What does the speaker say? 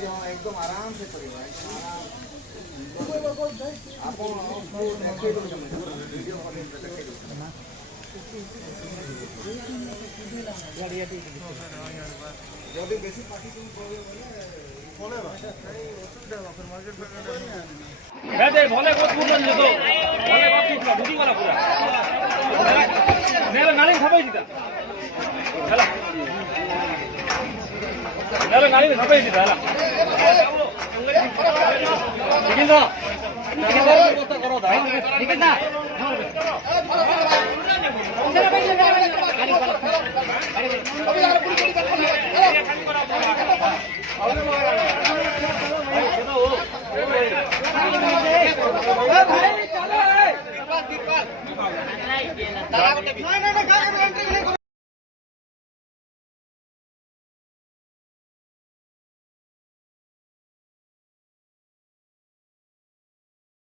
एकदम आराम से करियो एकदम आराम आपण देखै दो वीडियो कॉलिंग पे देखै दो जदी बेसी पार्टी तुम बोले नहीं असुविधा फिर मार्केट मैं दे भले बहुत पूर्ण दे दो भले बात पूरा बुझी वाला पूरा मेरा नाली खपाई दीता चला मेरा नाली खपाई दीता चला ठीक है तो करो दा ठीक है ना चला भाई गाड़ी वाला अभी यार पूरी पूरी खाली करो भाई चलो भाई चलो तारा गोटे